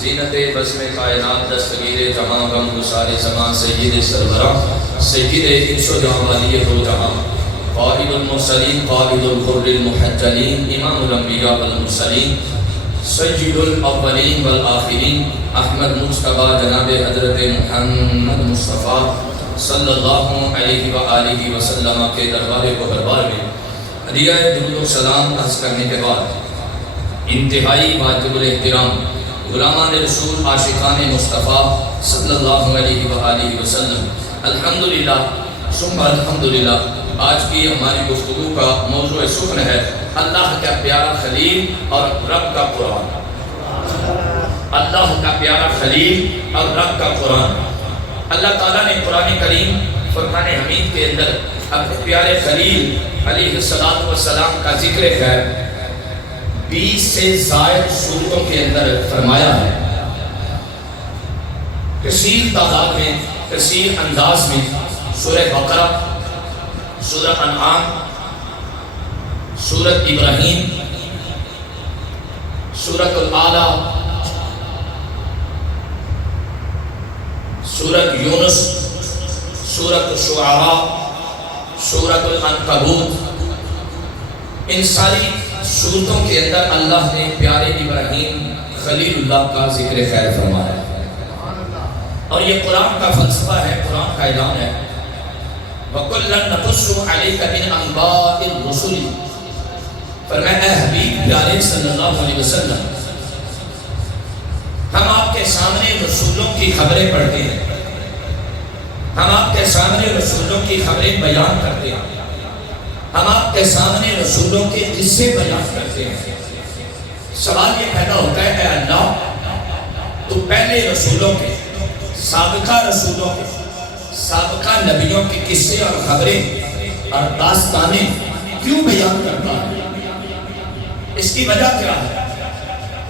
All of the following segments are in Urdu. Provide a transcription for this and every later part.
زینت بزم کائنات دستگیر جہاں غم گسار زمان سید سرورہ سید انس و جہاں والی دو جہاں قائد المرسلین قائد الغر المحجلین امام الانبیاء والمرسلین سید الاولین والآخرین احمد مصطفیٰ جناب حضرت محمد مصطفیٰ صلی اللہ علیہ وآلہ وسلم کے دربار کو دربار میں ہدیہ درود و سلام عرض کرنے کے بعد انتہائی واجب الاحترام غلامان رسول عاشقان مصطفیٰ صلی اللہ علیہ وآلہ وسلم، الحمدللہ ثم الحمدللہ، آج کی ہماری گفتگو کا موضوع سخن ہے اللہ کا پیارا خلیل اور رب کا قرآن۔ اللہ کا پیارا خلیل اور رب کا قرآن۔ اللہ تعالیٰ نے قرآن کریم فرقان حمید کے اندر اپنے پیارے خلیل علیہ السلام کا ذکر ہے 20 سے زائد سورتوں کے اندر فرمایا ہے۔ کثیر تعداد میں، کثیر انداز میں سورہ بقرہ، سورہ انعام، سورۃ ابراہیم، سورۃ الاعلیٰ، سورۃ یونس، سورۃ الشعراء، سورۃ العنکبوت، ان ساری سورتوں کے اندر اللہ نے پیارے ابراہیم خلیل اللہ کا ذکر خیر فرمایا ہے۔ اور یہ قرآن کا فلسفہ ہے، قرآن کا اعلان ہے وَكُلًّا نَقُصُّ عَلَيْكَ مِنْ أَنْبَاءِ الرُّسُلِ، فرمایا اے حبیب پیارے صلی اللہ علیہ وسلم، ہم آپ کے سامنے رسولوں کی خبریں پڑھتے ہیں، ہم آپ کے سامنے رسولوں کی خبریں بیان کرتے ہیں، ہم آپ کے سامنے رسولوں کے قصے بیان کرتے ہیں۔ سوال یہ پیدا ہوتا ہے اے اللہ، تو پہلے رسولوں کے، سابقہ رسولوں کے، سابقہ نبیوں کے قصے اور خبریں اور داستانیں کیوں بیان کرتا ہے؟ اس کی وجہ کیا ہے؟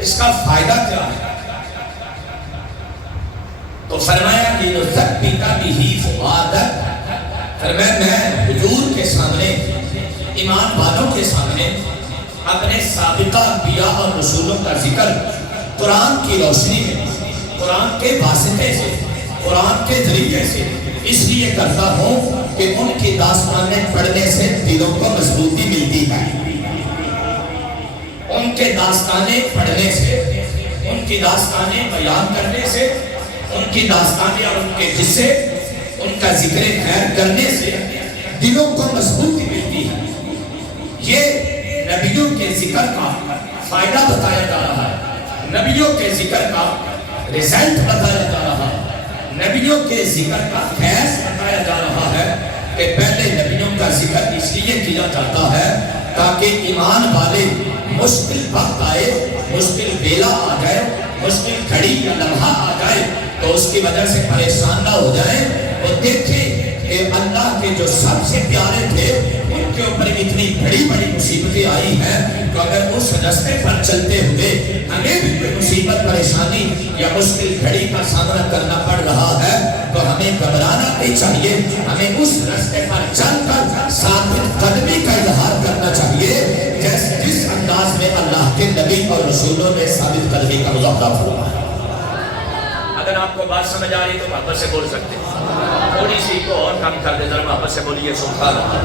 اس کا فائدہ کیا ہے؟ تو فرمایا لِنُثَبِّتَ بِهِ فُؤَادَكَ، فرمایا میں حضور کے سامنے، ایمان والوں کے سامنے اپنے سابقہ انبیاء اور رسولوں کا ذکر قرآن کی روشنی میں، قرآن کے واسطے سے، قرآن کے ذریعے سے اس لیے کرتا ہوں کہ ان کی داستانیں پڑھنے سے دلوں کو مضبوطی ملتی ہے۔ ان کے داستانیں پڑھنے سے، ان کی داستانیں بیان کرنے سے، ان کی داستانیں اور ان کے قصے، ان کا ذکر خیر کرنے سے دلوں کو مضبوطی ملتی ہے۔ یہ نبیوں کے ذکر کا فائدہ بتایا جا رہا ہے، نبیوں کے ذکر کا رزلٹ بتایا جا رہا ہے، نبیوں کے ذکر کا فیض بتایا جا رہا ہے کہ پہلے نبیوں کا ذکر اس لیے کیا جاتا ہے تاکہ ایمان والے مشکل وقت آئے، مشکل ویلا آ جائے، مشکل گھڑی یا لمحہ آ جائے تو اس کی وجہ سے پریشان نہ ہو جائیں، وہ دیکھیں کہ اللہ کے جو سب سے پیارے تھے ان کے اوپر اتنی بڑی بڑی مصیبتیں آئی ہیں تو اگر اس راستے پر چلتے ہوئے ہمیں بھی کوئی مصیبت، پریشانی یا مشکل گھڑی کا سامنا کرنا پڑ رہا ہے تو ہمیں گھبرانا نہیں چاہیے، ہمیں اس راستے پر چل کر ثابت قدمی کا اظہار کرنا چاہیے جس انداز میں اللہ کے نبی اور رسولوں نے ثابت قدمی کا مظاہرہ فرمایا۔ اگر آپ کو بات سمجھ آ رہی تو محبت سے بول سکتے ہیں، تھوڑی سی کو اور کم کر دے، ذرا محبت سے بولیے سبحان اللہ۔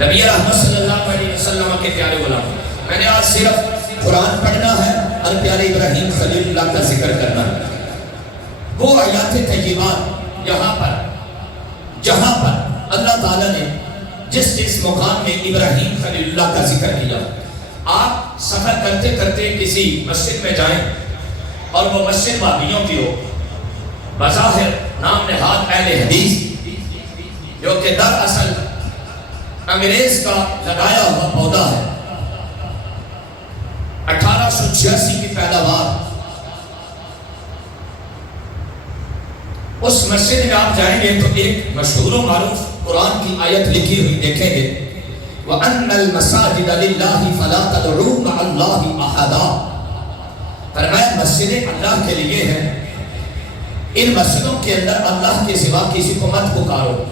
نبی رحمت صلی اللہ علیہ وسلم کے پیارے غلام، میں نے آج صرف قرآن پڑھنا ہے اور پیارے ابراہیم خلیل اللہ کا ذکر کرنا ہے۔ وہ آیات طیبات جہاں پر اللہ تعالیٰ نے جس مقام میں ابراہیم خلیل اللہ کا ذکر کیا، آپ سفر کرتے کرتے کسی مسجد میں جائیں اور وہ مسجد وہابیوں کی ہو، بظاہر نام نہاد اہل حدیث، جو کہ دراصل انگریز کا لگایا ہوا پودا ہے، 1886 کی پیداوار، اس مسجد میں آپ جائیں گے تو ایک مشہور و معروف قرآن کی آیت لکھی ہوئی دیکھیں گے، وَأَنَّ الْمَسَاجِدَ لِلَّهِ فَلَا تَدْعُوا مَعَ اللَّهِ أَحَدًا، فرمایا مسجدیں اللہ کے لیے ہیں، ان مسجدوں کے اندر اللہ کے سوا کسی کو مت پکارو۔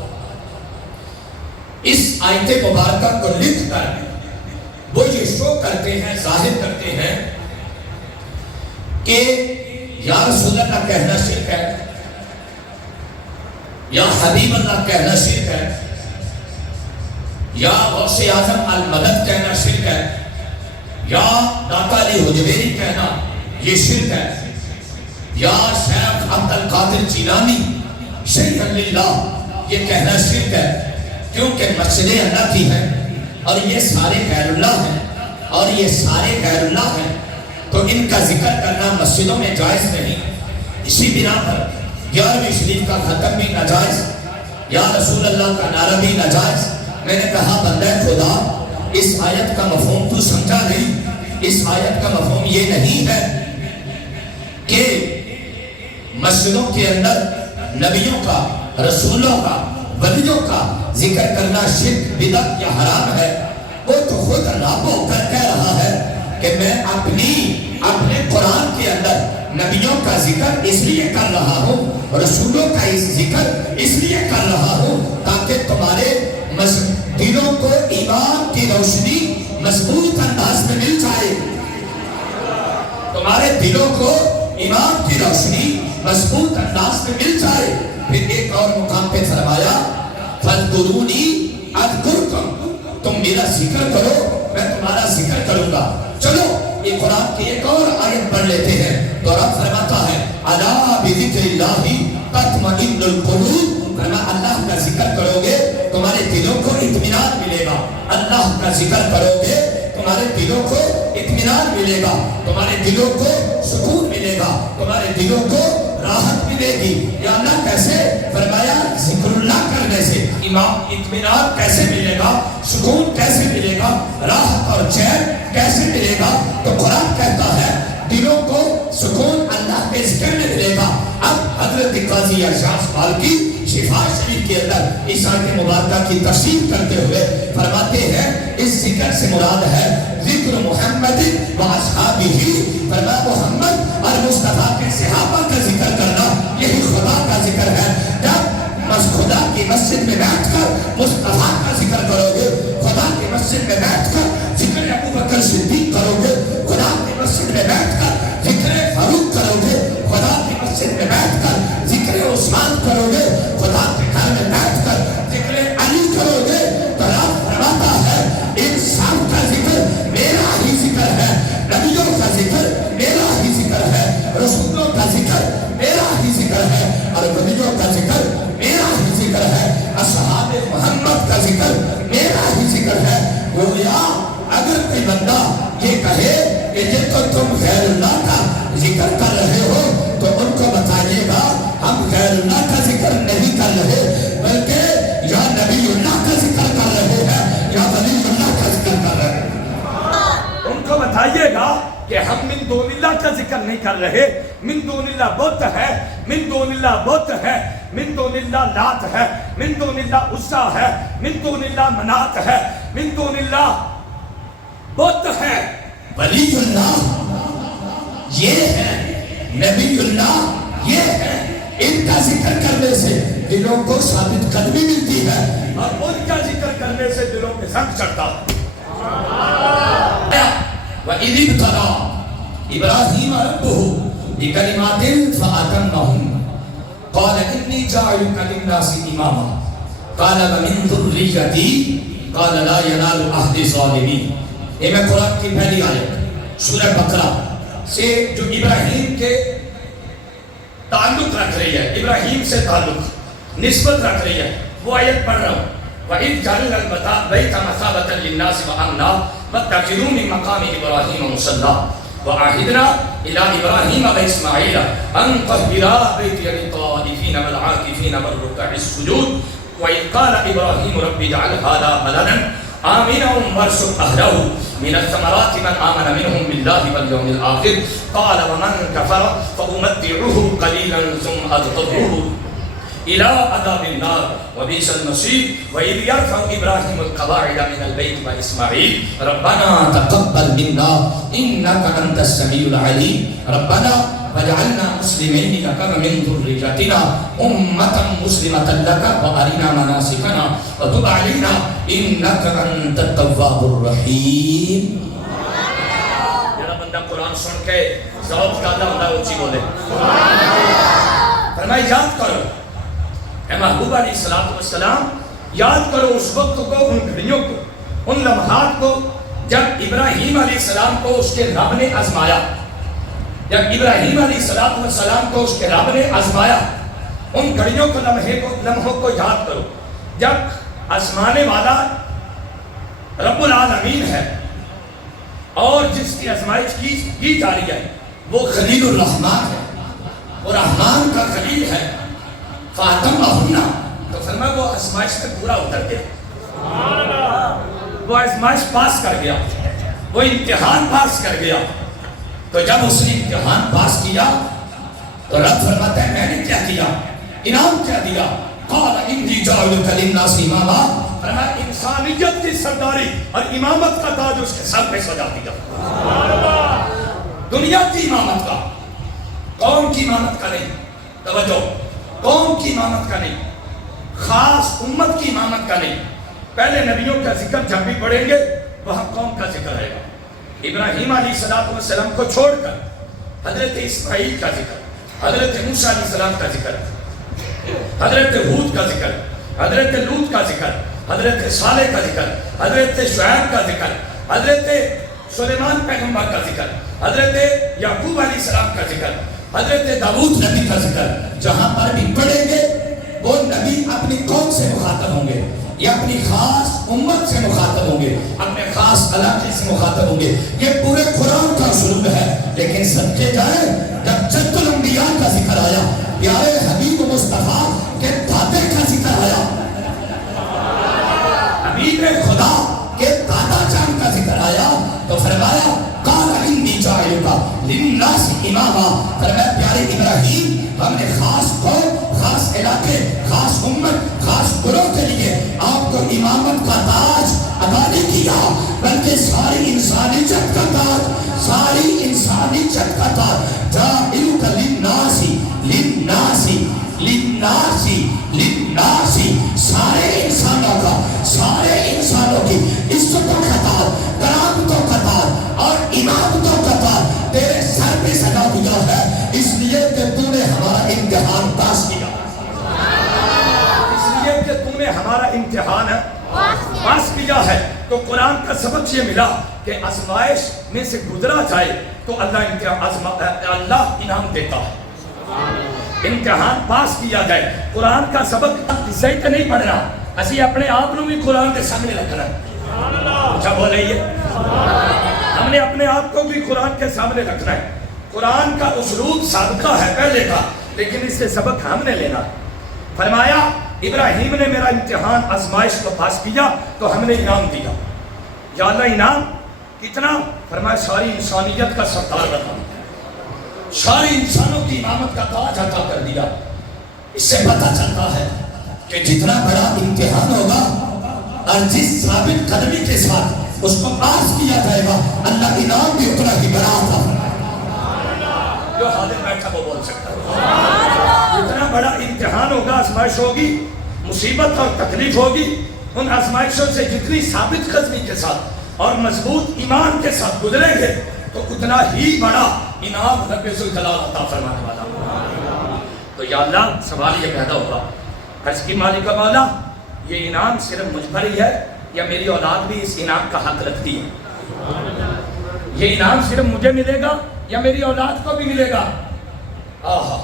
اس آیت مبارکہ کو لکھ کر وہ یہ شو کرتے ہیں، ظاہر کرتے ہیں کہ یا رسول اللہ کہنا شرک ہے، یا حبیب اللہ کہنا شرک ہے، یا غوث اعظم المدد کہنا شرک ہے، یا داتا علی حجویری کہنا یہ شرک ہے، یا شیخ عبد القادر جیلانی شیخ اللہ یہ کہنا شرک ہے، کیونکہ مسجدیں اللہ کی ہیں اور یہ سارے غیر اللہ ہیں اور یہ سارے غیر اللہ ہیں، تو ان کا ذکر کرنا مسجدوں میں جائز نہیں. اسی بنا پر 11ویں شریف کا ختم بھی ناجائز، یا رسول اللہ کا نعرہ بھی ناجائز. میں نے کہا بندہ خدا اس آیت کا مفہوم تو سمجھا نہیں. اس آیت کا مفہوم یہ نہیں ہے کہ مسجدوں کے اندر نبیوں کا، رسولوں کا، ولیوں کا ذکر کرنا شرک، بدعت یا حرام ہے. وہ تو خود رب ہو کر کہہ رہا ہے کہ میں اپنے قرآن کے اندر نبیوں کا ذکر اس لیے کر رہا ہوں، رسولوں کا ذکر اس لیے کر رہا ہوں تاکہ تمہارے دلوں کو ایمان کی روشنی مضبوط انداز میں مل جائے. تمہارے دلوں کو ایمان کی روشنی مضبوط انداز میں مل جائے. پھر ایک اور مقام پہ فرمایا فَاذْكُرُونِي أَذْكُرْكُمْ، تم میرا ذکر کرو میں تمہارا ذکر کروں گا. چلو یہ قرآن کی ایک اور آیت پڑھ لیتے ہیں تو رب فرماتا ہے الا بذکر اللہ تطمئن القلوب. اللہ کا ذکر کرو گے تمہارے دلوں کو اطمینان ملے گا. اللہ کا ذکر کرو گے تمہارے دلوں کو اطمینان ملے گا، تمہارے دلوں کو سکون ملے گا، تمہارے دلوں کو راحت ملے گی. یا اللہ کیسے؟ فرمایا ذکر اللہ کرنے سے اطمینان کیسے ملے گا، سکون کیسے ملے گا، راحت اور چین کیسے ملے گا. تو قرآن کہتا ہے دلوں کو سکون اللہ کے ذکر میں ملے گا. اب حضرت قاضی ارشاد مالکی شفا شریف کے اندر اس آیت مبارکہ کی تفسیر کرتے ہوئے فرماتے ہیں اس ذکر سے مراد ہے ذکر محمد و اصحابہ. فرمایا محمد اور مصطفیٰ کے صحابہ کا ذکر کرنا یہی خدا کا ذکر ہے. جب خدا کی مسجد میں بیٹھ کر مصطفیٰ کا ذکر کرو گے، خدا کی مسجد میں بیٹھ کر ذکر ابو بکر صدیق کرو گے، خدا کی مسجد میں بیٹھ کر ذکر فاروق کرو گے، خدا کی مسجد میں بیٹھ کر ذکر عثمان کرو گے، خدا کے گھر میں بیٹھ کر ذکر علی کرو گے. تو رب فرماتا ہے ان سب کا ذکر میرا ہی ذکر ہے، نبیوں کا ذکر میرا ہی ذکر ہے، رسولوں کا ذکر میرا ہی ذکر ہے، اور ولیوں کا ذکر میرا ہی ذکر ہے، اصحاب محمد کا ذکر میرا ہی ذکر ہے. گویا اگر کوئی بندہ یہ کہے کہ یہ تو تم غیر اللہ کا ذکر کر رہے ہو تو ان کو بتائیے گا ہم غیر اللہ کا ذکر نہیں کر رہے بلکہ یا نبی اللہ کا ذکر کر رہے ہیں یا ولی اللہ کا ذکر کر رہے ہیں. ان کو بتائیے گا کہ ہم من دون اللہ کا ذکر نہیں کر رہے. من دون اللہ بت ہے، من دون اللہ بت ہے، من دون اللہ لات ہے، من دون اللہ عزا ہے، من دون اللہ منات ہے، من دون اللہ بت ہے. ولی اللہ یہ ہے، نبی اللہ یہ ہے. ان کا ذکر کرنے سے دلوں کو ثابت قدمی ملتی ہے اور ان کا ذکر کرنے سے دلوں پہ رنگ چڑھتا ہے. وَإِذِ ابْتَلَىٰ إِبْرَاهِيمَ رَبُّهُ بِكَلِمَاتٍ فَأَتَمَّهُنَّ قَالَ إِنِّي جَاعِلُكَ لِلنَّاسِ إِمَامًا قَالَ وَمِن ذُرِّيَّتِي قَالَ لَا يَنَالُ عَهْدِ الظَّالِمِينَ. یہ میں قرآن کی پہلی آیت سورہ بقرہ سے جو ابراہیم کے تعلق رکھ رہی ہے، ابراہیم سے تعلق نسبت رکھ رہی ہے، وہ آیت پڑھ رہا ہوں. وَإِذْ جَعَلْنَا الْبَيْتَ مَثَابَةً لِلنَّاسِ وَأَمْنًا وَاتَّخِذُوا مِن مَّقَامِ إِبْرَاهِيمَ مُصَلًّى وَعَهِدْنَا إِلَىٰ إِبْرَاهِيمَ وَإِسْمَاعِيلَ أَن طَهِّرَا بَيْتِيَ لِلطَّائِفِينَ وَالْعَاكِفِينَ وَالرُّكَّعِ السُّجُودِ وَإِذْ قَالَ إِبْرَاهِيمُ رَبِّ اجْعَلْ هَٰذَا بَلَدًا آمِنًا وَارْزُقْ أَهْلَهُ مِنَ الثَّمَرَاتِ مَنْ آمَنَ مِنْهُم بِاللَّهِ وَالْيَوْمِ الْآخِرِ قَالَ وَمَنْ كَفَرَ فَأُمَتِّعُهُ قَلِيلًا ثُمَّ أَضْطَرُّهُ إِلَىٰ عَذَابِ النَّارِ وَبِئْسَ الْمَصِيرُ وَإِذْ يَرْفَعُ إِبْرَاهِيمُ الْقَوَاعِدَ مِنَ الْبَيْتِ وَإِسْمَاعِيلُ رَبَّنَا تَقَبَّلْ مِنَّا إِنَّكَ أَنتَ السَّمِيعُ الْعَلِيمُ رَبَّنَا وَاجْعَلْنَا مُسْلِمَيْنِ لَكَ وَمِن ذُرِّيَّتِنَا أُمَّةً مُّسْلِمَةً لَكَ وَأَرِنَا مَنَاسِكَنَا وَتُبْ عَلَيْنَا إِنَّكَ أَنتَ التَّوَّابُ الرَّحِيمُ. جڑا بندہ قرآن سن کے ذوق زیادہ ہوتا ہے اونچی بولے فرمایا یاد کرو اے محبوب علیہ السلام، یاد کرو اس وقت کو، ان گھڑیوں کو، ان لمحات کو جب ابراہیم علیہ السلام کو اس کے رب نے آزمایا. جب ابراہیم علیہ السلام کو اس کے رب نے آزمایا، ان گھڑیوں کو، لمحوں کو یاد کرو جب آزمانے والا رب العالمین ہے، اور جس کی آزمائش کی جا رہی ہے وہ خلیل الرحمان ہے، وہ رحمان کا خلیل ہے. فاطمہ تو فرمایا وہ آزمائش میں پورا اتر گیا، وہ آزمائش پاس کر گیا، وہ امتحان پاس کر گیا. تو جب اس نے امتحان پاس کیا تو رب فرماتا ہے میں نے کیا کیا، انعام کیا دیا. قال انی جاعلک للناس اماما، فرمایا انسانیت کی سرداری اور امامت کا تاج اس کے سر پہ سجا دیا. دنیا کی امامت کا، قوم کی امامت کا نہیں. توجہ، قوم کی امامت کا نہیں، خاص امت کی امامت کا نہیں. پہلے نبیوں کا ذکر جب بھی پڑھیں گے وہاں قوم کا ذکر آئے گا. ابراہیم علیہ السلام کو چھوڑ کر حضرت اسماعیل کا ذکر، حضرت موسیٰ علیہ السلام کا ذکر، حضرت ہود کا ذکر، حضرت لوط کا ذکر، حضرت صالح کا ذکر، حضرت شعیب کا ذکر، حضرت سلیمان پیغمبر کا ذکر، حضرت یعقوب علیہ السلام کا ذکر، حضرت داؤد نبی کا ذکر. جہاں پر بھی پڑھیں گے وہ نبی اپنی قوم سے مخاطب ہوں گے یا اپنی خاص امت سے مخاطب ہوں گے، اپنے خاص علاقے سے مخاطب ہوں گے. یہ پورے قرآن کا اسلوب ہے. لیکن صدقے جائیں جب جد الانبیاء کا ذکر آیا، پیارے حبیب مصطفیٰ کے دادے کا ذکر آیا، حبیب خدا کے دادا جان کا ذکر آیا، تو فرمایا قال انی جاعلک للناس اماما. فرمایا پیارے ابراہیم ہم نے خاص قوم، خاص علاقے، خاص امت، خاص گروہ کے لیے آپ کو امامت کا تاج عطا نہیں کیا، بلکہ ساری انسانیت کا تاج، ساری انسانیت کا تاج. جاعلک للناس، للناس، للناس، للناس، سارے انسانوں کا، سارے انسانوں کی عزتوں کا تاج، کرامتوں کا تاج اور امامتوں کا تاج تیرے سر پہ سجا دیا ہے، اس لیے کہ تو نے ہمارا امتحان پاس کیا، اس لیے کہ تم نے ہمارا امتحان پاس کیا ہے. تو قرآن کا سبق یہ ملا کہ آزمائش میں سے گزرا جائے تو اللہ انعام دیتا ہے. امتحان پاس کیا جائے. قرآن کا سبق صحیح تو نہیں پڑھنا، اسی اپنے آپ بھی قرآن کے سامنے رکھنا ہے. اچھا بولئیے، ہم نے اپنے آپ کو بھی قرآن کے سامنے رکھنا ہے. قرآن کا اسلوب سابقہ ہے پہلے کا، لیکن اس سے سبق ہم نے لینا. فرمایا ابراہیم نے میرا امتحان آزمائش کو پاس کیا تو ہم نے انعام دیا. یا اللہ انعام کتنا؟ فرمایا ساری انسانیت کا سردار بنا، ساری انسانوں کی امامت کا تاج عطا کر دیا. اس سے پتہ چلتا ہے کہ جتنا بڑا امتحان ہوگا اور جس ثابت قدمی کے ساتھ اس کو پاس کیا جائے گا، اللہ انعام بھی اتنا ہی بڑا عطا فرمائے. جو حاضر بیٹھا وہ بول سکتا ہے. اتنا بڑا امتحان ہوگا، آزمائش ہوگی، مصیبت اور تکلیف ہوگی. ان آزمائشوں سے جتنی ثابت قدمی کے ساتھ اور مضبوط ایمان کے ساتھ گزریں گے تو اتنا ہی بڑا انعام رب ذوالجلال عطا فرمانے والا. تو یا اللہ سوال یہ پیدا ہوگا، عرض کی مالک مولا یہ انعام صرف مجھ پر ہی ہے یا میری اولاد بھی اس انعام کا حق رکھتی ہے؟ یہ انعام صرف مجھے ملے گا یا میری اولاد کو بھی ملے گا؟ آہا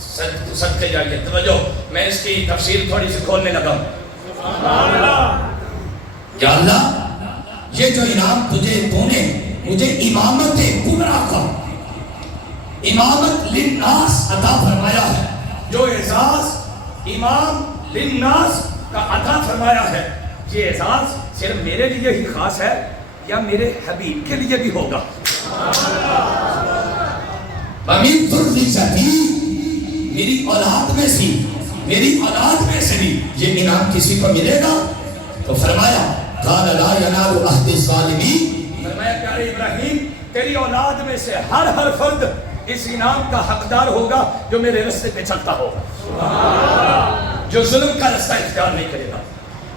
صدقے جائیے. توجہ، میں اس کی تفسیر تھوڑی سی کھولنے لگا ہوں. یا اللہ یہ جو انعام تو نے مجھے امامت کبریٰ کا، امامت للناس عطا فرمایا ہے، جو اعزاز امام للناس کا عطا فرمایا ہے، یہ اعزاز صرف میرے لیے ہی خاص ہے یا میرے حبیب کے لیے بھی ہوگا؟ وَمِن ذُرِّيَّتِي، میری اولاد میں سے، میری اولاد میں سے بھی یہ انعام کسی کو ملے گا؟ تو فرمایا قَالَ لَا يَنَالُ عَهْدِ الظَّالِمِينَ. فرمایا پیارے ابراہیم تیری اولاد میں سے ہر فرد اس انعام کا حقدار ہوگا جو میرے رستے پہ چلتا ہوگا، جو ظلم کا رستہ اختیار نہیں کرے گا،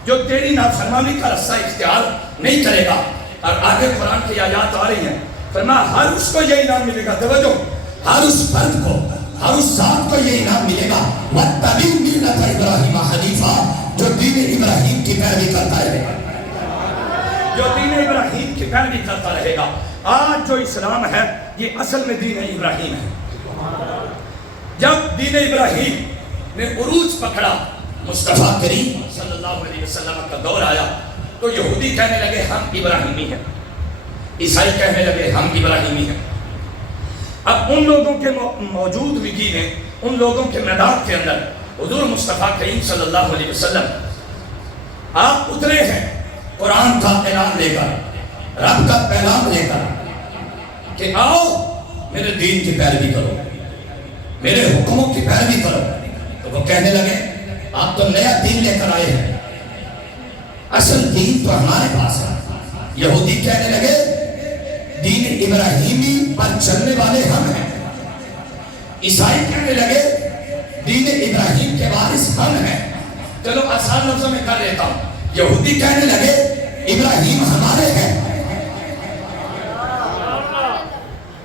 جو تیری نافرمانی کا رستہ اختیار نہیں کرے گا. اور آگے قرآن کی آیات آ رہی ہیں، فرمایا ہر اس کو یہ انعام ملے گا. توجہ، ہر اس فرد کو، ہر اس ذات کو یہ انعام ملے گا. وَاتَّبِعْ مِلَّةَ إِبْرَاهِيمَ حَنِيفًا، جو دین ابراہیم کی پیروی کرتا رہے گا، جو دین ابراہیم کی پیروی کرتا رہے گا. آج جو اسلام ہے یہ اصل میں دین ابراہیم ہے. جب دین ابراہیم نے عروج پکڑا، مصطفیٰ کریم صلی اللہ علیہ وسلم کا دور آیا تو یہودی کہنے لگے ہم ابراہیمی ہیں. عیسائی کہنے لگے ہم ابراہیمی ہیں۔ اب ان لوگوں کے موجودگی میں، ان لوگوں کے میدان کے اندر حضور مصطفیٰ کریم صلی اللہ علیہ وسلم آپ اترے ہیں قرآن کا اعلان لے کر، رب کا پیغام لے کر کہ آؤ میرے دین کی پیروی کرو، میرے حکموں کی پیروی کرو۔ تو وہ کہنے لگے آپ تو نیا دین لے کر آئے ہیں، اصل دین تو ہمارے پاس ہے۔ یہودی کہنے لگے دین ابراہیمی پر چلنے والے ہم ہیں، عیسائی کہنے لگے دین ابراہیم کے وارث ہم ہیں۔ چلو آسان لفظوں میں کر لیتا ہوں، یہودی کہنے لگے ابراہیم ہمارے ہیں،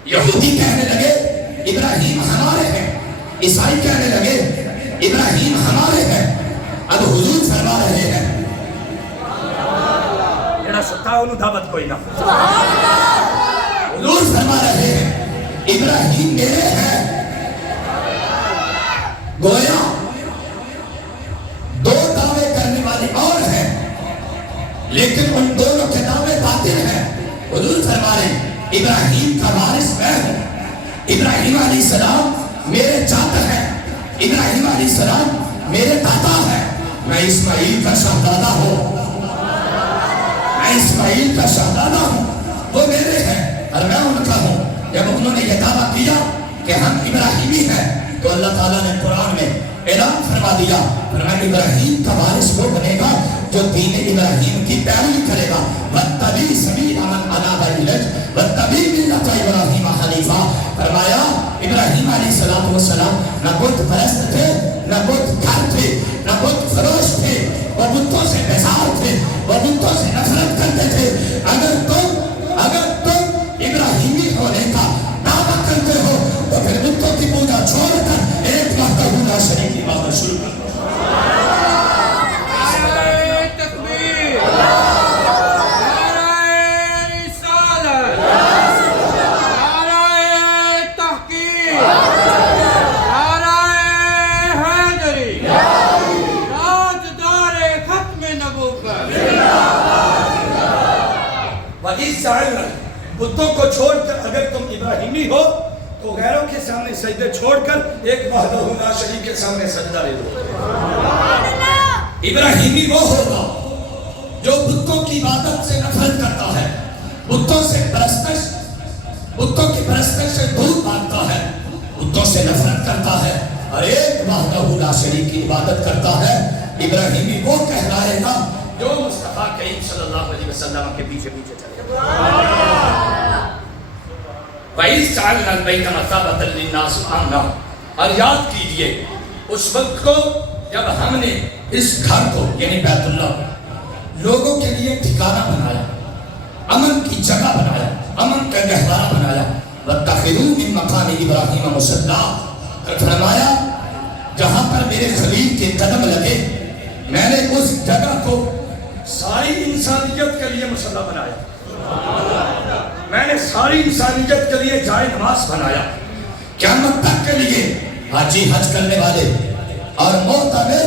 یہودی کہنے لگے ابراہیم ہمارے ہیں، عیسائی کہنے لگے ابراہیم ہمارے ہیں۔ اب حضور فرما رہے ہیں دعوت کوئی نہ، حضور فرما رہے ہیں ابراہیم میرے ہیں۔ گویا دو دعوے کرنے والے اور ہیں، لیکن ان دونوں کے دعوے باطل ہیں۔ حضور فرما رہے ہیں ابراہیم کا وارث میں ہوں، ابراہیم علیہ السلام میرے چاچا ہیں، ابراہیم علیہ السلام میرے دادا ہیں، میں اسماعیل کا شہزادہ ہوں، میں اسماعیل کا شہزادہ ہوں، وہ میرے ہیں اور میں ان کا ہوں۔ جب انہوں نے یہ دعویٰ کیا کہ ہم ابراہیمی ہیں تو اللہ تعالیٰ نے قرآن میں اعلان فرما دیا، فرمایا ابراہیم کا وارث وہ بنے گا جو دین ابراہیم کی پیروی کرے گا۔ وَاتَّبِعْ سَبِيلَ مَنْ أَنَابَ إِلَيَّ وَاتَّبِعْ مِلَّةَ إِبْرَاهِيمَ حَنِيفًا۔ فرمایا ابراہیم علیہ السلام نہ بت پرست تھے، نہ بت گھر تھے، نہ بت فروش تھے، وہ بتوں سے بیزار تھے، وہ بتوں سے نفرت کرتے تھے۔ اگر تم ابراہیمی ہونے کا دعویٰ کرتے ہو تو پھر بتوں کی پوجا چھوڑ کر ایک وحدہ لا شریک کی عبادت شروع کر دو۔ بتوں کو چھوڑ کر اگر تم ابراہیمی ہو تو غیروں کے سامنے سجدے چھوڑ کر ایک وحدہ لا شریک کے سامنے سجدہ لے دو۔ ابراہیمی وہ ہوگا جو بتوں کی عبادت سے نفرت کرتا ہے، بتوں کی پرستش سے دور بھاگتا ہے، بتوں سے نفرت کرتا ہے اور ایک وحدہ لا شریک کی عبادت کرتا ہے۔ ابراہیمی وہ کہلائے گا جو مصطفیٰ کریم صلی اللہ علیہ وسلم کے پیچھے پیچھے چلے۔ وَإِذْ جَعَلْنَا الْبَيْتَ مَثَابَةً لِلنَّاسِ وَأَمْنًا، اور یاد کیجئے اس وقت کو جب ہم نے اس گھر کو یعنی بیت اللہ لوگوں کے لیے ٹھکانہ بنایا، امن کی جگہ بنایا، امن کا گہوارہ بنایا۔ وَاتَّخِذُوا مِن مَّقَامِ إِبْرَاهِيمَ مُصَلًّى، فرمایا جہاں پر میرے خلیل کے قدم لگے میں نے اس جگہ کو ساری انسانیت کے لیے مصلی بنایا، میں نے ساری انسانیت کے لیے جائے نماز بنایا۔ قیامت تک کے لیے حاجی حج کرنے والے اور معتمر،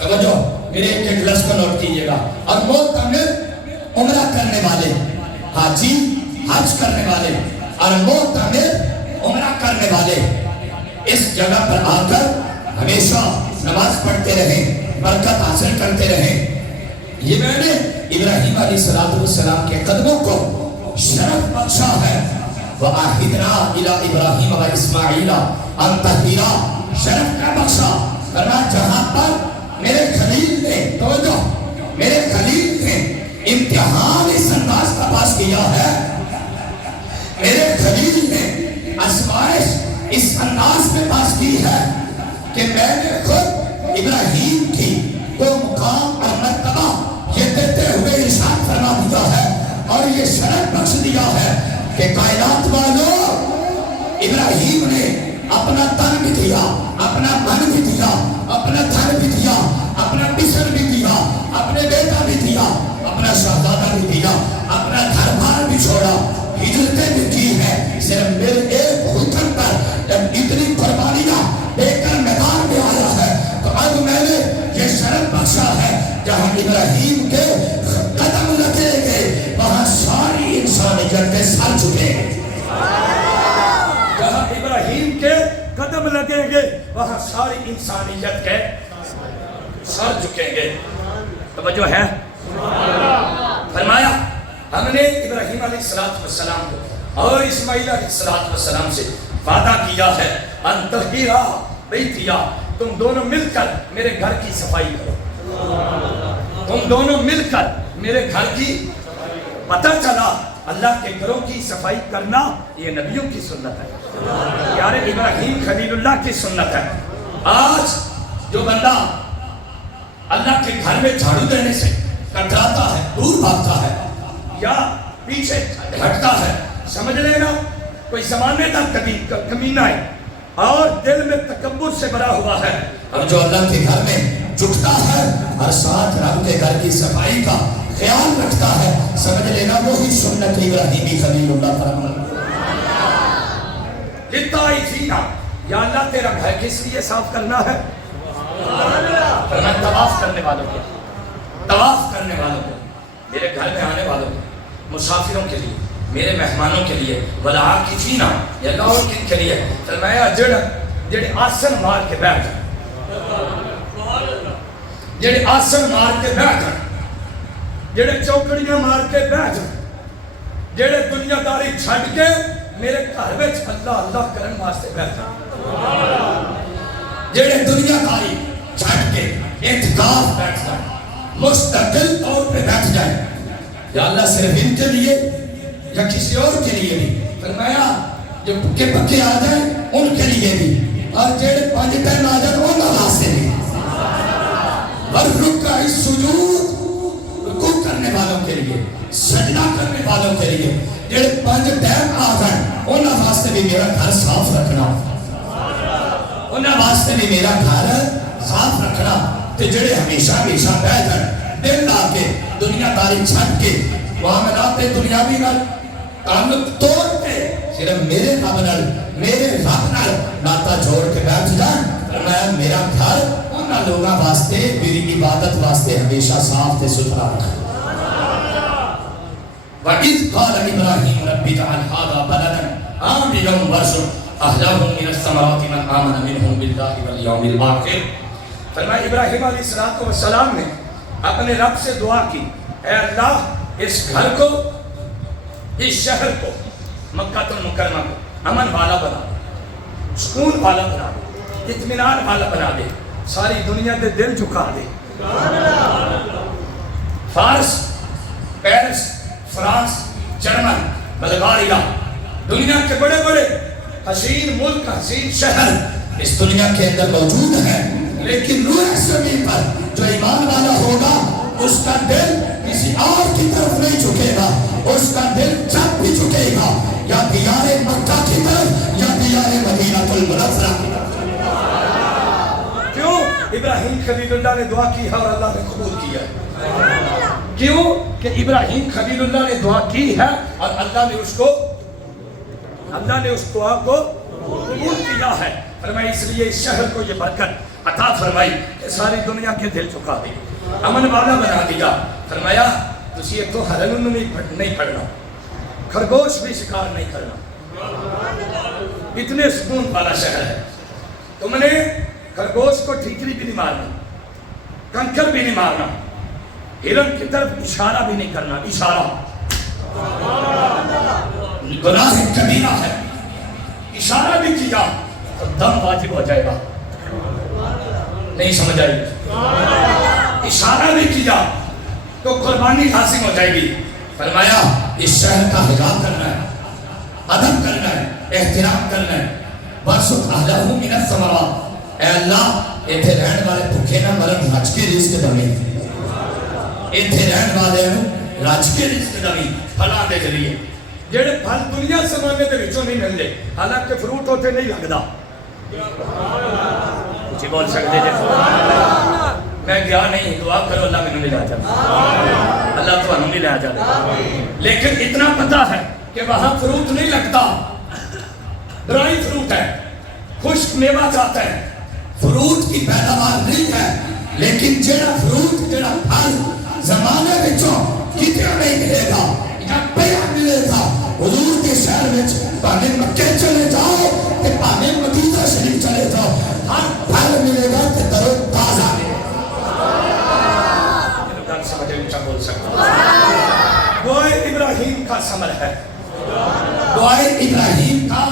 توجہ میرے ایک لفظ کو نوٹ کیجئے گا، اور معتمر عمرہ کرنے والے، حاجی حج کرنے والے اور معتمر عمرہ کرنے والے اس جگہ پر آ کر ہمیشہ نماز پڑھتے رہیں، برکت حاصل کرتے رہیں۔ یہ میں نے ابراہیم علیہ السلام کے قدموں کو شرف بخشا ہے۔ وَآحِدْنَا إِلَىٰ إِبْرَاهِيمَ وَإِسْمَاعِيلَ أَن طَهِّرَا، شرف کا بخشا کرنا جہاں پر میرے خلیل نے، توجہ میرے خلیل نے امتحان اس انداز کا پاس کیا ہے، میرے خلیل نے آزمائش اس انداز میں پاس کی ہے کہ میں نے خود ابراہیم کی کو مقام اور مرتبہ یہ دیتے ہوئے ارشاد فرما دیا ہے اور یہ شرف بخش دیا ہے کہ کائنات والوں ابراہیم نے اپنا تن بھی دیا، اپنا من بھی دیا، اپنا دھن بھی دیا، اپنا بسر بھی دیا، اپنے بیٹا بھی دیا، اپنا شہزادہ بھی دیا، اپنا گھر بار بھی چھوڑا، ہجرتیں بھی کی ہے، صرف میرے ایک حکم پر جب اتنی قربانیاں دے کر میدان میں آیا ہے تو اب میں نے یہ شرف بخشا ہے جہاں ابراہیم کے قدم لگے گئے وہاں ساری انسان انسانیت کے سر جھکیں گے. جہاں ابراہیم کے قدم لگیں گے وہاں ساری انسانیت کے سر جھکیں گے. توجہ ہے؟ فرمایا ہم نے ابراہیم علیہ السلام کو اور اسماعیل علیہ السلام سے وعدہ کیا ہے ان تطہرا بیتیا، تم دونوں مل کر میرے گھر کی صفائی کرو. تم دونوں مل کر میرے گھر کی، پتہ چلا اللہ کے گھروں کی صفائی کرنا یہ نبیوں کی سنت ہے، یار ابراہیم خلیل اللہ کی سنت ہے. آج جو بندہ اللہ کے گھر میں جھاڑو دینے سے کتراتا ہے، دور بھاگتا ہے یا پیچھے ہٹتا ہے، سمجھ لینا کوئی زمانے کا کمینہ ہے اور دل میں تکبر سے بھرا ہوا ہے. اور جو اللہ کے گھر میں جھکتا ہے اور ساتھ رب کے گھر کی صفائی کا خیال رکھتا ہے، سمجھ لینا وہی سنت ابراہیمی خلیل اللہ فرماتا. جتا ہی جینا یا اللہ تیرا گھر کس لیے صاف کرنا ہے؟ فرمایا طواف کرنے والوں کو، طواف کرنے والوں کو، میرے گھر میں آنے والوں کو، مسافروں کے لیے، میرے مہمانوں کے لیے، والعاکفین یا اللہ اور کن کے لیے. فرمایا جڑے آسن مار کے بیٹھ جڑے آسن مار کے بیٹھ جڑے چوکڑیاں مار کے بیٹھ جڑے دنیا داری چھڈ کے میرے گھر میں اللہ اللہ کرن واسطے بیٹھ جڑے دنیا داری چھڈ کے اعتکاف بیٹھ جائیں، مستقل طور پہ بیٹھ جائیں، یا اللہ صرف ان کے لیے یا کسی اور کے لیے بھی. فرمایا جو پکے پکے آ جائیں ان کے لیے بھی، اور جڑے 5 ٹائم آ جائیں ان واسطے بھی. ورکع السجود، رکوع کرنے والوں کے لیے، سجدہ کرنے والوں کے لیے، جڑے 5 ٹائم آ جائیں ان واسطے بھی میرا گھر صاف رکھنا، ان واسطے بھی میرا گھر صاف رکھنا. تے جڑے ہمیشہ بیٹھ جائیں دل لا کے دنیا داری چھڈ کے معاملات دنیاوی نال تعلق توڑ کے صرف میرے رب نال ناتا جوڑ کے بیٹھ جائیں. میں میرا گھر ان لوگوں واسطے میری عبادت واسطے ہمیشہ صاف تے ستھرا رکھے. وَإِذْ قَالَ إِبْرَاهِيمُ رَبِّ اجْعَلْ هَٰذَا بَلَدًا آمِنًا وَارْزُقْ أَهْلَهُ مِنَ الثَّمَرَاتِ مَنْ آمَنَ مِنْهُم بِاللَّهِ وَالْيَوْمِ الْآخِرِ. فرمایا ابراہیم علیہ السلام نے اپنے رب سے دعا کی، اے اللہ اس گھر کو، اس شہر کو، مکہ المکرمہ کو امن والا بنا دے، سکون والا بنا دے، اطمینان والا بنا دے، ساری دنیا دے دل جھکا دے. فارس، پیرس، فرانس، جرمن، بلغاریہ، دنیا کے بڑے بڑے حسین ملک، حسین شہر اس دنیا کے اندر موجود ہے، لیکن روح زمین پر جو ایمان والا ہوگا اس کا دل کسی اور کی طرف نہیں جھکے گا. اس کا دل جب بھی جھکے گا یا دیار مکہ کی طرف یا دیار مدینہ المنورہ کی طرف. کیوں؟ ابراہیم خلیل اللہ نے دعا کی ہے اور اللہ نے قبول کیا ہے. کیوں کہ ابراہیم خلیل اللہ نے دعا کی ہے اور اللہ نے اس دعا کو قبول کیا ہے. فرمایا اس لیے اس شہر کو یہ برکت عطا فرمائی کہ ساری دنیا کے دل چکا دی، امن والا بنا دیا. فرمایا تسی ایک تو ہرن نہیں پڑنا، خرگوش بھی شکار نہیں کرنا، اتنے سکون والا شہر ہے. تم نے خرگوش کو ٹھیکری بھی نہیں مارنا، کنکر بھی نہیں مارنا، ہرن کی طرف اشارہ بھی نہیں کرنا. اشارہ گناہ کبیرہ ہے، اشارہ بھی کیا تو دم واجب ہو جائے گا. نہیں سمجھ آئی؟ اشارہ بھی کیا تو قربانی حاصل ہو جائے گی. فرمایا اس شہر کا حجاب کرنا ہے، ادب کرنا ہے، احترام کرنا ہے. وَارْزُقْ أَهْلَهُ مِنَ الثَّمَرَاتِ، اے اللہ ایتھے رہن والے بھوکے نہ مرن، رج کے رزق دمی. ایتھے رہن والے رج کے رزق دمی پھلاں دے ذریعے. جڑے پھل دنیا زمانے دے وچوں نہیں ملدے، حالانکہ فروٹ ہوتے نہیں لگدا. جی بول سکتے جی میں گیا نہیں، دعا کرو اللہ میں نہیں لے جاتا، اللہ تو نہیں لے جاتا. لیکن اتنا پتہ ہے کہ وہاں فروٹ نہیں لگتا، ڈرائی فروٹ ہے، خشک میوہ جاتا ہے. فروٹ کی پیداوار نہیں ہے، لیکن جڑا فروٹ جڑا پھل زمانے وچوں کتے نہیں ملے گا یا پیا ملے گا حضور کے شہر میں پانے مکے چلے جاؤ کہ پانے مدینہ شریف چلے جاؤ ہر پھل ملے گا کہ ترو تازہ ملے گا. سمجھے اونچا بول سکتا دعائے ابراہیم کا ثمر ہے, دعائے ابراہیم کا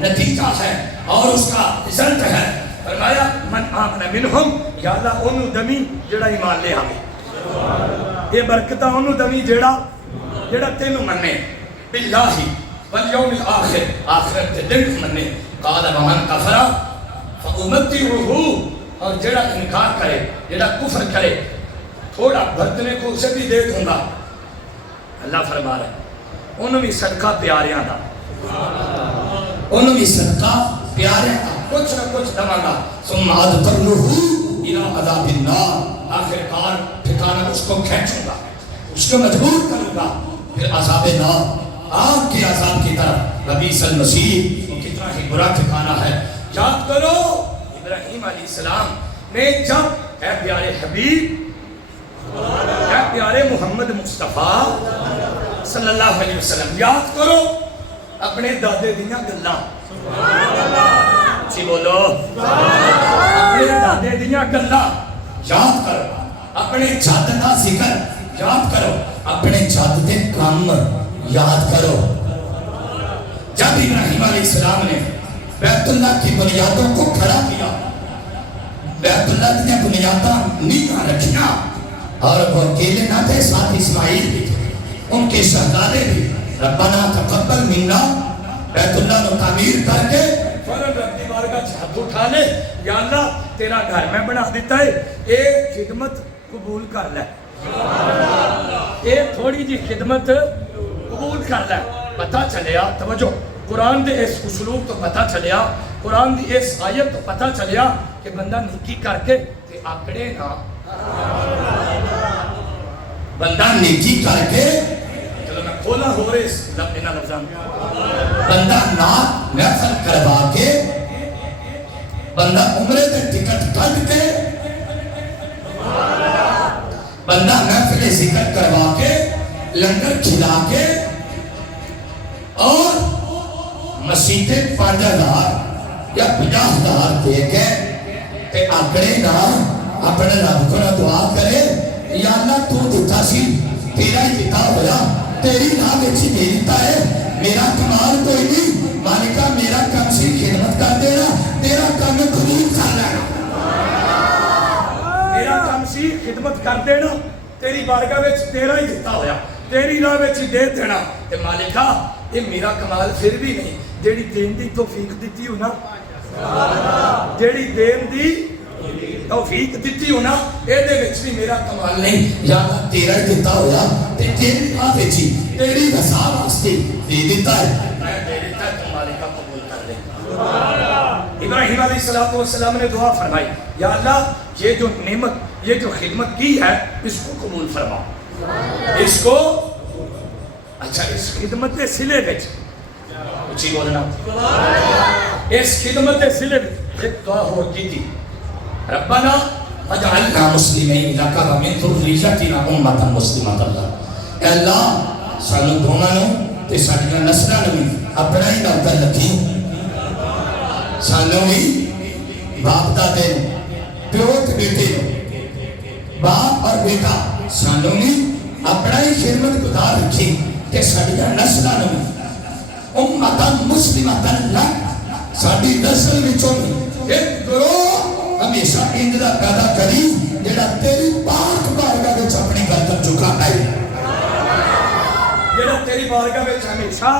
نتیجہ ہے اور اس کا رزلٹ ہے. فرمایا من آمن منہم, یا اللہ انہوں دمی جڑا ایمان لے آگے, یہ برکتہ انہوں دمی جڑا تینوں مننے, باللہ والیوم الاخر, آخرت کے دن مننے. قال ومن کفر فامتعہ, اور جڑا انکار کرے, جڑا کفر کرے, تھوڑا برتنے کو اسے بھی دے دوں گا. اللہ فرما رہا ہے انہوں بھی صدقہ پیاریاں دا, انہوں بھی صدقہ پیاریاں دا, کچھ نہ کچھ دماں گا. ثم ادخلہ الی عذاب النار, آخر کار ٹھکانہ اس کو کھینچوں گا, اس کو مجبور کروں گا پھر عذاب نار, آگ کے عذاب کی طرف. لبیس المصیر, وہ کتنا ہی برا ٹھکانہ ہے. یاد کرو ابراہیم علیہ السلام نے جب اے پیارے حبیب, اے پیارے محمد مصطفیٰ صلی اللہ علیہ وسلم, یاد کرو اپنے دادے دیاں گلاں, جی بولو, اپنے دادے دیاں گلاں یاد کرو, اپنے جد کا ذکر یاد کرو, اپنے جد کے کام یاد کرو. جب ابراہیم علیہ السلام نے بیت اللہ کی بنیادوں کو کھڑا کیا, بیت اللہ کی بنیاداں نیواں رکھیا, اور وہ اکیلے نہ تھے, ساتھ اسماعیل بھی تھے, ان کے شہزادے بھی. ربنا تقبل منا, بیت اللہ کو تعمیر کر کے فوراً رب دی بارگاہ سے ہاتھ اٹھا لے, یا اللہ تیرا گھر میں بنا دیتا ہے, ایک خدمت قبول کر لے, ایک تھوڑی جی خدمت قبول کر لے. پتہ چلیا, توجہ, قرآن دے اس اسلوب تو پتہ چلیا, قرآن دی اس آیت تو پتہ چلیا کہ بندہ نیکی کر کے تے آکڑے نہ, بندہ نیکی کر کے, چلو میں کھولا ہو رہے اس انہاں لفظاں, بندہ نات محفل کروا کے, بندہ عمرے کے ٹکٹ کٹ کے, بندہ محفل ذکر کروا کے, لنگر کھلا کے, اور مسیحیں 5,000 یا 50,000 دے کے کہ آکڑے نہ, اپنے رب کو نہ دعا کرے, یا اللہ تو دیتا سی, تیرا ہی دیتا ہویا, تیری راہ بیچی دے دیتا ہے, میرا کمال کوئی نہیں, مالکہ میرا کم سی خدمت کر دینا, تیرا کم قبول کر لینا, میرا کم سی خدمت کر دینا, تیری بارگاہ وچ تیرا ہی دیتا ہویا, تیری راہ وچ دے دینا. تے مالکہ یہ میرا کمال پھر بھی نہیں, جیڑی دین دی توفیق دیتی ہو نا, جیڑی دین دی توفیق دیتی ہو نا, اے دے وچ بھی میرا کمال نہیں, یا اللہ تیرا ہی دیتا ہویا, تے تیری راہ بیچی, تیری رضا واسطے دے دیتا ہے, میں دے دیتا ہے, تم مالکہ قبول کر لے. ابراہیم علیہ السلام نے دعا فرمائی, یا اللہ یہ جو نعمت, یہ جو خدمت کی ہے, اس کو قبول فرما, اس کو, اچھا اس خدمت کے سلے وچ, اچھی بولنا, اس خدمت کے سلے وچ ایک دعا ہو کی تھی, ربنا وجعلنا مسلمین لک ومن ذریتنا امۃ مسلمۃ لک, اے اللہ سانو دونوں نوں تے ساڈیاں نسلاں نوں اپنا ہی نوکر رکھی, سانو بھی باپ دادے, پیو تے بیٹے, باپ اور بیٹا, سانو بھی اپنا ہی خدمت گزار رکھی کہ ساڈیاں نسلاں نوں امۃ مسلمۃ لک, ساڈی نسل وچوں ایک گروہ ہمیشہ انجلا پیدا کری جڑا تیری پاک بارگاہ وچ اپنی گردن جھکا ہے, جڑا تیری بارگاہ وچ ہمیشہ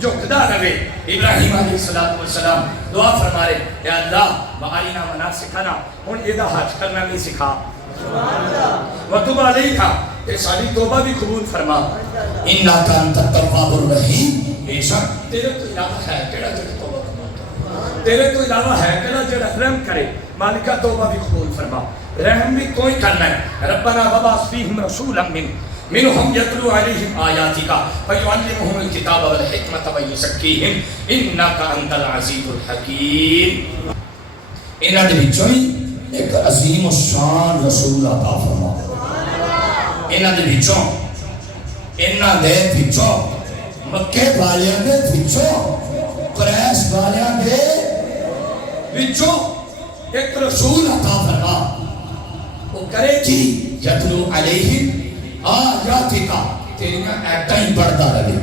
جھکدا رہے. ابراہیم علیہ السلام دعا فرما رہے, اے اللہ وارنا مناسکنا, ہن یہ حج کرنا بھی سکھا, وتوب علیکا, تے ساری توبہ بھی قبول فرما, انک انت التواب الرحیم, بے شک تیرے تو علاوہ ہے کیڑا جڑا توبہ قبول, تیرے تو علاوہ ہے کیڑا جڑا رحم کرے, مالکہ توبہ بھی قبول فرما, رحم بھی کوئی کرنا ہے. ربنا وبعث فیہم رسولا منہم یتلو علیہم آیاتک ویعلمہم الکتاب والحکمۃ ویزکیہم انک انت العزیز الحکیم. انہاں دے وچوں ہی ایک عظیم الشان رسول عطا فرما, انہاں دے وچوں مکے والیاں دے وچوں قریش والیاں دے وچوں ایک رسول عطا فرما وہ کرے کی یتلو علیہم آیاتک تیریاں ایٹا ہی پڑھتا رہے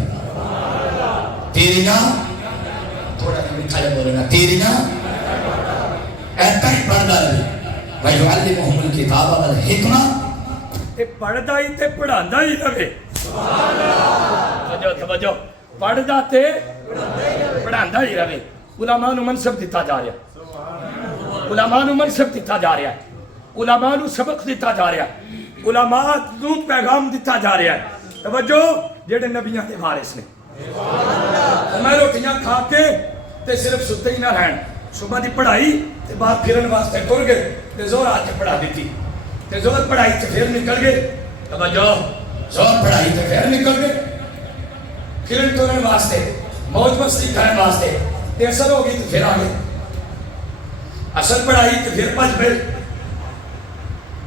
تیریاں تھوڑا میٹھا بولنا تیریاں ایٹا ہی پڑھتا رہے وَيُعَلِّمُهُمُ الْكِتَابَ وَالْحِكْمَةَ تے پڑھدا ہی تے پڑھاندا ہی رہے توجہ پڑھدا تے پڑھاندا ہی رہے علماء نو منصب دیتا جا رہا علماء نو منصب دیتا جا رہا ہے علماء نو سبق دیتا جا رہا ہے علماء نو پیغام دیتا جا رہا ہے توجہ جڑے نبیاں دے وارث نے میں روٹیاں کھا کے تے صرف ستے ہی نہ رہن صبح دی پڑھائی تے بعد پھرن واسطے ٹر گئے تے زور آ کے پڑھا دیتی تے زور پڑھائی تے پھر نکل گئے توجہ زور پڑھائی تے پھر نکل گئے پھرن ٹرن واسطے موج مستی کرن واسطے تے اثر ہو گئی تے پھر آ گئے اثر پڑھائی تے پھر پچ گئے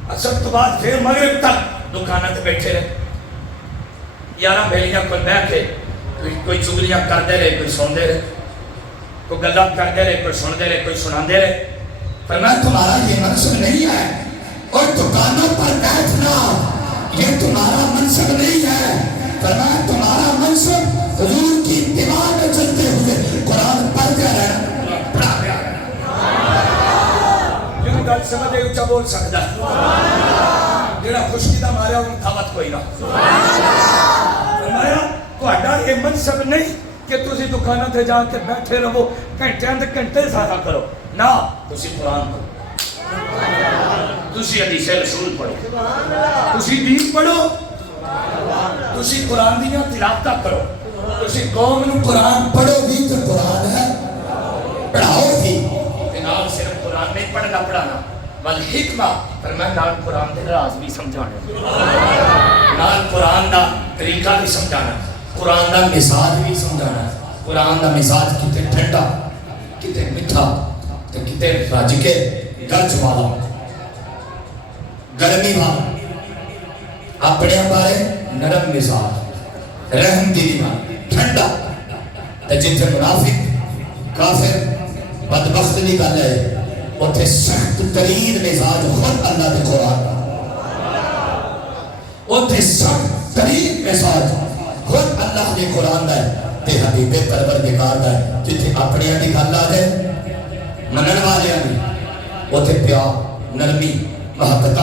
اثر تو بعد پھر مغرب تک دکانہ تے بیٹھے رہے یارہ بیلیاں کوئی بیٹھے کوئی چگلیاں کر دے رہے کوئی سن دے رہے کوئی گلہ کر دے رہے کوئی سن دے رہے کوئی سنان دے رہے فرمایا تمہارا یہ منصب نہیں ہے اور دکانوں پر بیٹھنا یہ تمہارا منصب نہیں ہے فرمایا تمہارا منصب حضور کی اتباع میں چلتے ہوئے قرآن پڑھتے رہنا پڑھا گیا جو گل سمجھے اچھا بول سکتا ہے جڑا خشکیدہ ماریا ان تھاوت کوئی نہ فرمایا تہاڈا یہ منصب نہیں کہ تسی دکانوں تے جا کے بیٹھے رہو گھنٹے دے گھنٹے ضائع کرو نہ تسی قرآن پڑھو تسی حدیث رسول پڑھو تسی دین پڑھو تسی قرآن دیاں تلاوتاں کرو تسی قوم نو قرآن پڑھو بھی تو قرآن ہے پڑھاؤ بھی نال صرف قرآن نہیں پڑھنا پڑھانا والحکمہ پر میں نال قرآن دے راز بھی سمجھانا نال قرآن دا طریقہ بھی سمجھانا قرآن دا مزاج بھی سمجھانا قرآن دا مزاج کتے ٹھنڈا کتے میٹھا کتے رج کے گرج والا گرمی والا اپنے بارے نرم مزاج رحم دلی والا ٹھنڈا جتنے منافق کافر بدبخت دی گل ہے اتنے سخت ترین مزاج خود اللہ دے قرآن اتنے سخت ترین مزاج خود اللہ نے قرآن دا ہے تے حبیب پروردگار دا ہے جتنے اپنے دی گل آ جائے منن والے دی اتنے پیار نرمی محبت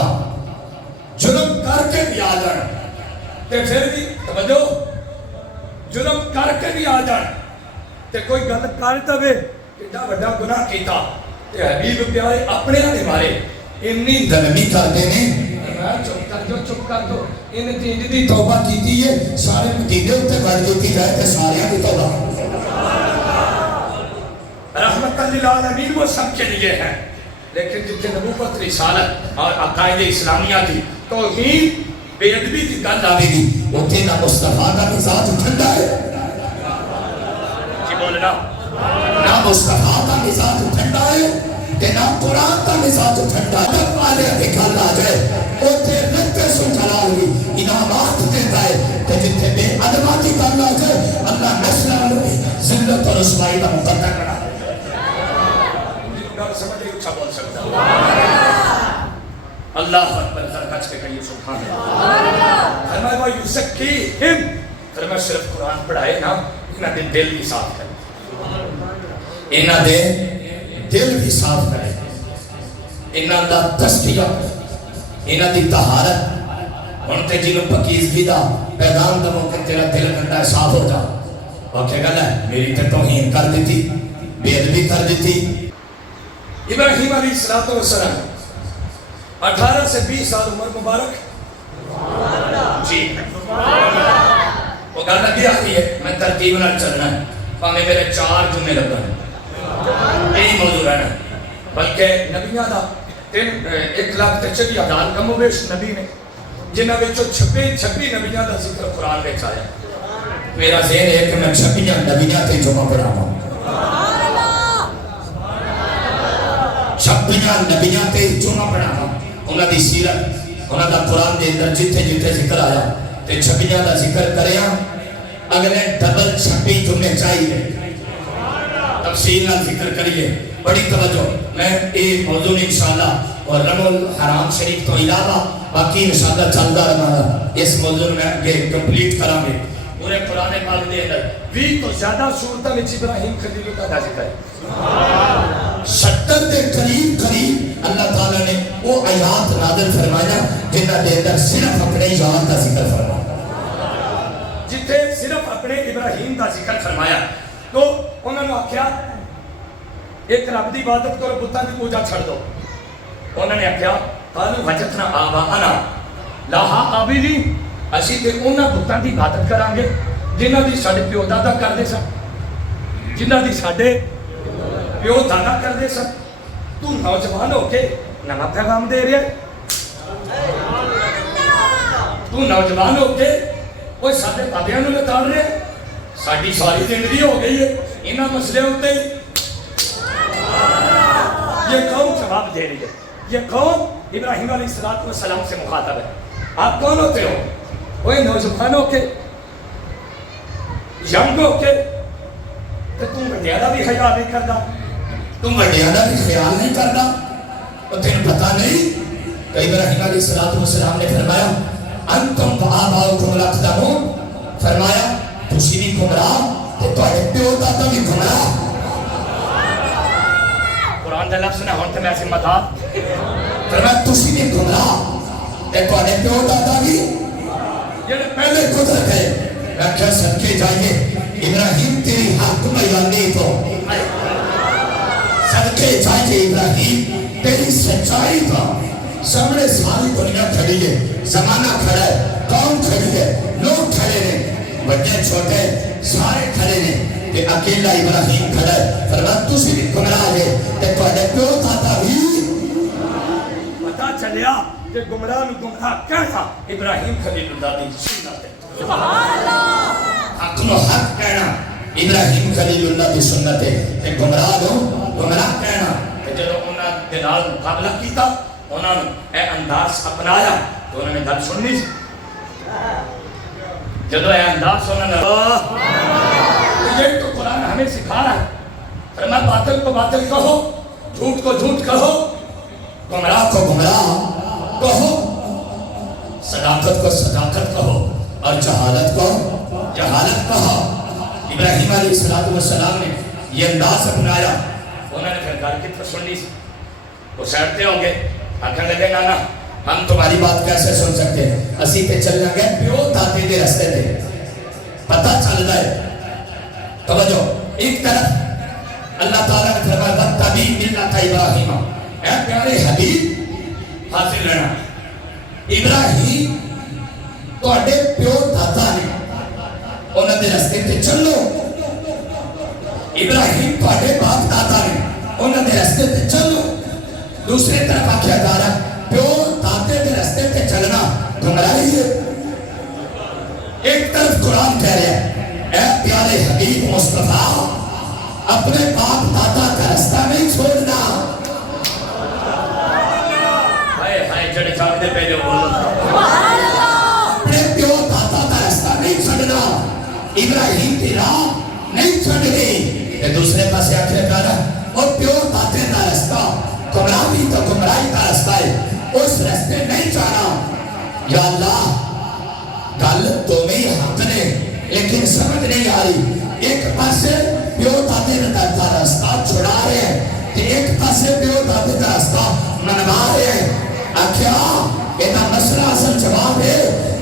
جرم کر کے بھی آ جان تے پھر بھی توجہ جرم کر کے بھی آ جان تے کوئی گل کر دے ایڈا بڑا گناہ کیتا تے حبیب پیارے اپنے دے بارے اتنی نرمی کرتے ہیں چپ کر دو ان تین دی توبہ کیتی ہے سارے مدینے اتنے بڑھ دیتی جائے تے سارے کی توبہ رحمت للعالمین وہ سب کے لیے ہیں لیکن جتنے نبوت رسالت اور عقائد اسلامیہ کی توحید بے ادبی کی گل آوے گی اتنے نہ مصطفیٰ کا مزاج ٹھنڈا ہے جی بولنا نہ مصطفیٰ کا مزاج ٹھنڈا ہے کہ نہ قرآن کا مزاج ٹھنڈا ہے جب والے ابھی گل آ جائے اتنے رکھتے سن جلال ہوئی انعامات دیتا ہے کہ جتنے بے ادبہ کی گل آ جائے اللہ نسل علوی ذلت اور رسوائی کا مقدر بنا سمجھے اچھا بول سکتا اللہ اکبر درکچ کے کہیے سبحان اللہ فرمایا وہ یزکیہم فرمایا صرف قرآن پڑھائے نا انہاں دے دل بھی صاف کرے انہاں دے دل بھی صاف کرے انہاں دا تزکیہ انہاں دی طہارت ہن تے جنوں پاکیزگی دا پیغام دمو کہ تیرا دل گندا صاف ہو جا اور کیا گل ہے میری تے توہین کر دیتی بے ادبی کر دیتی ابراہیم علیہ السلام 18 سے 20 سال عمر مبارک جی وہ گل لگی آتی ہے میں ترتیب نہ چلنا ہے پاہمیں میرے 4 جملے لگا ہیں یہی موضوع رہنا بلکہ نبیاں دا 1,40,000 کم و بیش نبی نے جنہاں وچوں 26 نبیاں دا ذکر قرآن وچ آیا میرا ذہن ہے کہ میں 26 نبیاں تے جمعہ پڑھاواں 26 نبیاں تے جمعہ پڑھاواں انہاں دی سیرت انہاں دا قرآن دے اندر جتھے جتھے ذکر آیا تے 26 دا ذکر کریاں اگلے ڈبل چھٹی تمہیں چاہیے. تفصیل نہ ذکر کریے, بڑی توجہ. میں ایک موضوع انشاءاللہ اور رمض الحرام شریف تو علاوہ باقی انشاءاللہ چلتا رہا اس موضوع میں آگے کمپلیٹ کریں گے. پورے قرآن پاک دے اندر 20 تو زیادہ صورتوں میں ابراہیم خلیل اللہ کا ذکر ہے. 70 کے قریب اللہ تعالیٰ نے وہ آیات نازل فرمایا جنہاں دے اندر صرف اپنے یار کا ذکر فرمایا. جتھے صرف اپنے ابراہیم کا ذکر فرمایا تو انہوں نے آخیا ایک رب دی عبادت کرو, بتاں دی پوجا چھڑ دو. انہوں نے آخیا قالوا وجدنا آباءنا لہا عابدین, اسی تے انہاں بتاں دی عبادت کران گے جنہاں دی ساڈے پیو دادا کردے سن, جنہاں دی ساڈے پیو دادا کردے سن. تو نوجوان ہو کے نواں پیغام دے رہا ہے. تو نوجوان ہو کے وہ سارے بابیاں نوں لتاڑ رہے ہیں. ساری ساری زندگی ہو گئی ہے انہاں مسئلے ہوتے ہی. یہ قوم جواب دے رہی ہے. یہ قوم ابراہیم علیہ السلام سے مخاطب ہے. آپ کون ہوتے ہو؟ وہ نوجوان ہو کے ینگ ہو کے تو تم وڈیاں بھی خیال نہیں کرتا, تم وڈیاں بھی خیال نہیں کرتا. اور تین پتہ نہیں کہ ابراہیم علیہ السلام نے فرمایا انتم فآباؤکم الاقدمون, فرمایا تسی بھی گمراہ تے تواڈے پیو دادا بھی گمراہ. قرآن دے لفظ نہ ہون تے میں ذمہ دار. فرمایا تسی بھی گمراہ تے تواڈے پیو دادا بھی یہ پہلے قدرت ہے. میں کیا صدقے جائیے ابراہیم تیری حق بیانی تو صدقے جائیے ابراہیم تیری سچائی کا سامنے ساری دنیا کھڑی ہے, زمانہ کھڑا ہے, قوم کھڑی ہے, لوگ کھڑے ہیں, بڑے چھوٹے سارے کھڑے ہیں کہ اکیلا ابراہیم کھڑا ہے. فرمایا تسی بھی گمراہ ہے تے تواڈے پیو دادا بھی. پتہ چلیا کہ گمراہ نو گمراہ کہنا ابراہیم خلیل اللہ دی سنت ہے. سبحان اللہ. حق نو حق کہنا ابراہیم خلیل اللہ دی سنت ہے. تے گمراہ نو گمراہ کہنا. جدو انہاں دے نال مقابلہ کیتا انہوں نے اے انداز اپنایا تو انہوں نے گل سننی سی. جدو اے انداز انہوں نے یہ تو قرآن ہمیں سکھا رہا ہے. فرمایا باطل کو باطل کہو, جھوٹ کو جھوٹ کہو, گمراہ کو گمراہ کہو, صداقت کو صداقت کہو اور جہالت کو جہالت کہو. ابراہیم علیہ السلام نے یہ انداز اپنایا. انہوں نے پھر گل کتنا سننی سی. وہ سیٹتے ہوں گے آکھنے لگے نا ہم تمہاری بات کیسے سن سکتے ہیں, اسی پہ چلنا گئے پیو دادے دے رستے دے. پتہ چل رہا ہے توجہ. ایک طرف اللہ تعالیٰ نے فرمایا وَاتَّبِعْ مِلَّةَ إِبْرَاهِيمَ, اے پیارے حبیب حاضر رہنا. ابراہیم تواڈے پیو دادا نے انہاں دے رستے تے چلو. ابراہیم تواڈے باپ دادا نے انہاں دے رستے تے چلو. دوسرے طرف آکھیا جا رہا پیو دادے دے رستے تے چلنا گمراہی ہے. ایک طرف قرآن کہہ رہا ہے اے پیارے حبیب مصطفیٰ اپنے باپ دادا کا رستہ نہیں چھوڑنا. ہائے ہائے جڑے جاگ دے پہ جو بولو اپنے پیو دادا کا رستہ نہیں چھوڑنا, ابراہیم کی راہ نہیں چھوڑنی. دوسرے پاسے آکھیا جا رہا اور پیو دادے کا رستہ گمراہی تو گمراہی کا رستہ ہے, اس رستے نہیں جانا. یا اللہ گل تمہیں حق نے لیکن سمجھ نہیں آ رہی. ایک پاسے پیو دادے کا رستہ چھڑا رہے ہیں کہ ایک پاسے پیو دادے کا رستہ منوا رہے ہیں. آکھیا یہ مسئلہ اصل جواب ہے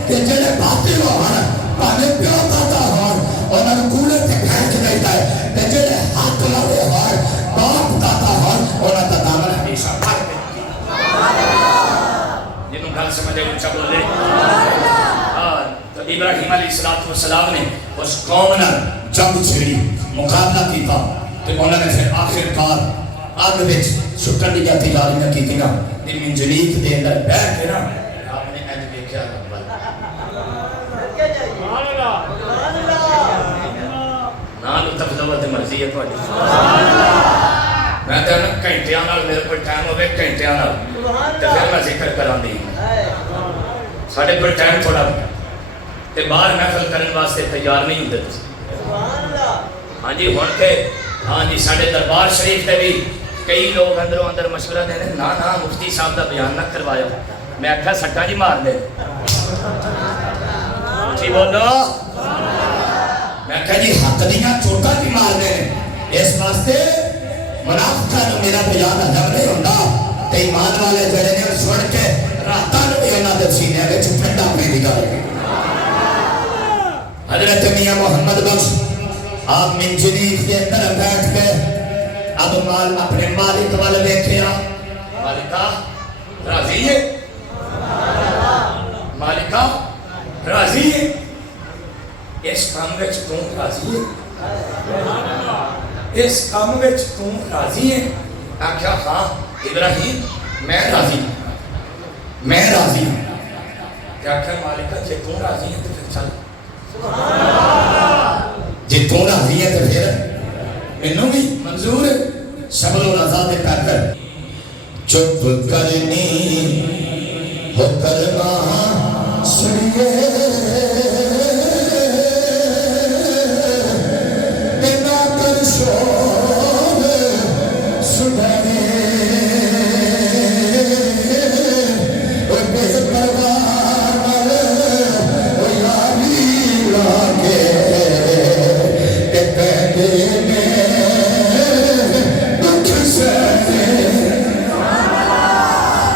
کہ جڑے باطل ہونا پانے پیو دادا ہونا اور انکولے تے پھینک دیتا ہے تے جڑے حق والے ہونا باپ دادا ہونا اور دا دامن ہمیشہ پھڑ دیتا ہے. جنہوں گل سمجھے اونچا بولے. تو ابراہیم علیہ السلام نے اس قوم نے جنگ چھڑی مقابلہ کیتا تو انہوں نے پھر آخر کار آگ وچ سٹن دی جاتی جاریاں کیتیاں تے منجلیک دے اندر بیٹھ کے نا آپ نے اج دیکھیا نال تفضل تے مرضی ہے تہاڈی. میں تے گھنٹیاں نال میرے کول ٹائم ہوے گھنٹیاں نال تے پھر میں ذکر کراں دی. ساڈے کول ٹائم تھوڑا تے باہر محفل کرنے واسطے تیار نہیں ہوندے تسی ہاں جی ہن تے ہاں جی ساڈے دربار شریف تے بھی کئی لوگ اندروں اندر مشورہ دے رہے نا مفتی صاحب دا بیان نہ کروایا میں آکھا سٹا جی مار دے جی بولو میں کہا جی حق دیاں چوٹا کی مار دے اس واسطے منافقہ نو میرا بیان ادب نہیں ہوندہ تے ایمان والے جڑے نے سن کے راتاں نو بھی انہاں دے سینے وچ ٹھنڈا پی دی گل حضرت میاں محمد بخش آپ منجنیق کے اندر بیٹھ کے اب مال اپنے مالک والے دیکھیا مالکہ راضی ہے مالکہ راضی ہے اس کام وچ توں راضی ہے اس کام وچ توں راضی ہے آکھیا ہاں ابراہیم میں راضی ہوں میں راضی ہوں کیا کہ مالکہ جے توں راضی ہے تو پھر چل جے توں راضی ہے تو پھر انہوں بھی منظور ہے صبر و رضا دے کر کر چپ کرنی ہو کرنا سنیے بنا کر شور سننے او بے پروان او یاری لاگے کہ پہلے میں دکھ سہنے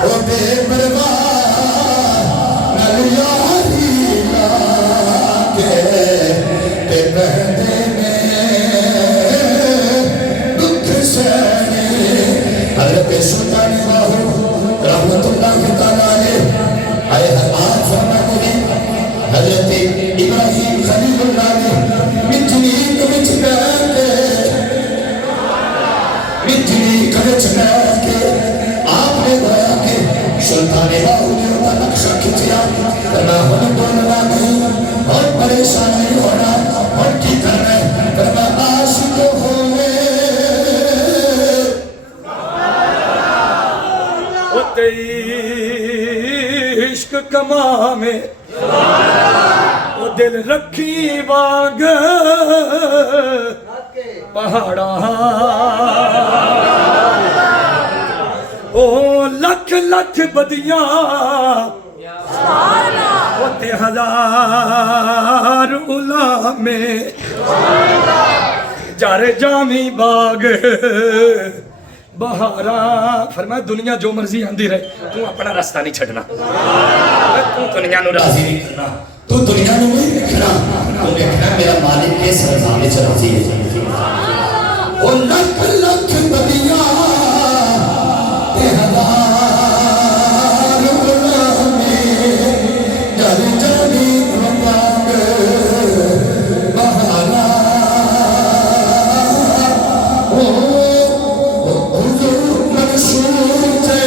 او بے پروان یاری لاگے کہ پہلے میں دکھ سہنے حضرت سلطان باہو رحمت اللہ تعالیٰ علیہ آئے آج فرماتے ہیں حضرت ابراہیم خلیل اللہ نے منجنیق وچ بیٹھ کے آپ نے گویا کہ سلطان باہو نے ہوتا نقشہ کھچیا کرنا ہونے بولنا نہیں اور پریشان نہیں ہونا اور کی کرنا ہے کرنا عاشق ہوئے وہ تیری عشق کما میں وہ دل رکھی باغ پہاڑا او لکھ لکھ بدیاں وہ تے ہزار علامے جارے جامی باغ بہارا فرمایا دنیا جو مرضی آندی رہے تو اپنا راستہ نہیں چھڑنا تو دنیا نو راضی نہیں کرنا تو دنیا میں نہیں دیکھنا تو دیکھنا میرا مالک کے سرزانے چلاتی ہے اور لکھ لکھ بدیاں تے ہزار غلامی جل جلی رنگاگ بہارا حضور منصور تے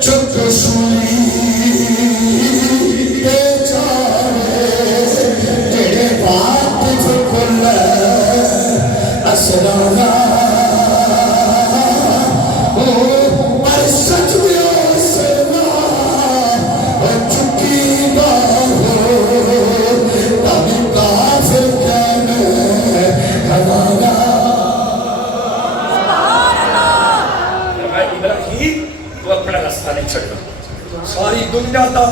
چک سوئی اسرارا پر سچ میں اسرا چکی باہو تب کافر کہنے ہمارا ابراہیم تو اپنا راستہ نہیں چھڑنا ساری دنیا دا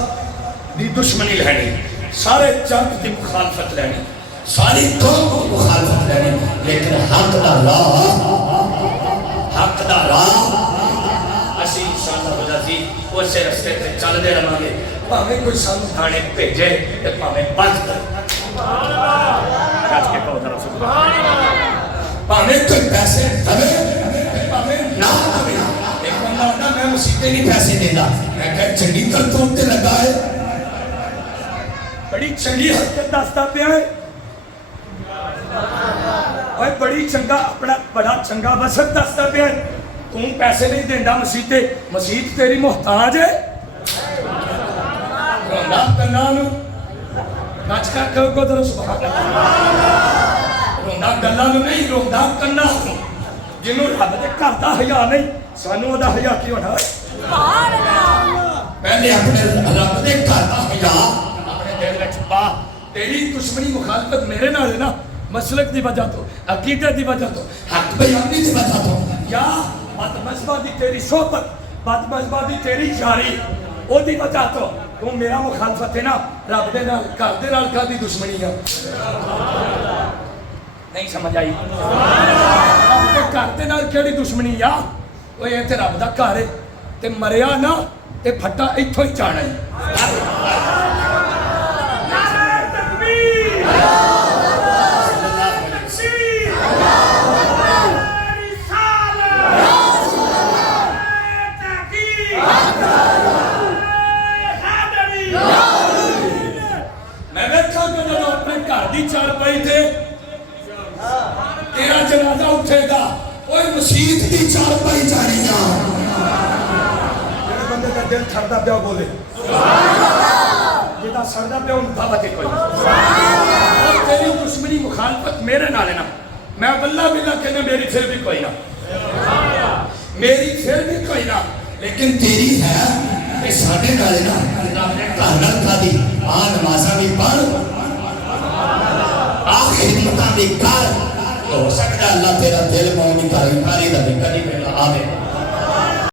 دی دشمنی لہنی سارے جنگ دی مخالفت لہنی ساری قوم کو مخالفت لینی لیکن حق دا راہ اسی انشاءاللہ خدا جی اسے رستے تے چل دے رہاں گے پاویں کوئی سانو تھانے بھیجے تے پاویں بچ کر کہہ کے کہو ذرا سبحان اللہ پاویں کوئی پیسے دے پاویں نہ دے ایک بندہ ہوتا میں مسیتے نہیں پیسے دینا میں کہ چنگی کرتوت تے لگا ہے بڑی چنگی حرکت دستا پیا ہے اور بڑی چنگا اپنا بڑا چنگا وسط دستا پیا ہے تم پیسے نہیں دیندا مسیتے مسیت تیری محتاج ہے روندا کنانو نچ کر کہو ذرا سبحان اللہ روندا گلانو نہیں روندا کنانو جنوں رب دے گھر دا حیا نہیں سانو دا حیا کی ہونا سبحان اللہ پہلے اپنے رب دے کرتا ہے یا اپنے دل میں چھپا تیری دشمنی مخالفت میرے نال ہے نا مسلک دی وجہ تو عقیدے دی وجہ تو حق بیانی دی وجہ تو یا بد مذہبہ دی تیری صحبت بد مذہبہ دی تیری یاری او دی وجہ تو میرا مخالفت ہے نا رب دے نال گھر دے نال کا دی دشمنی ہے نہیں سمجھ آئی رب دے گھر دے نال کیڑی دشمنی یا او یہ تے رب دا گھر ہے تے مریا نا تے پھٹا ایتھوں ہی جانا ہے چار پائی تھے تیرا جنازہ اٹھے گا اوہ مسیح دی چار پائی جانی جا جنہیں بندے کا دل تھردہ پیا بولے جدہ سردہ پیا ان بابا کے کوئی اور تیری دشمنی مخالفت میرے نہ لینا میں واللہ باللہ کہنا میری پھر بھی کوئی نہ میری پھر بھی کوئی نہ لیکن تیری ہے کہ ساڑھے نہ لینا کہنر کا دی نمازہ بھی پڑھ آخر مطابق کار ہو سکتا اللہ تیرا دل مومن کا انکاری دا بھی کری پہلا آمین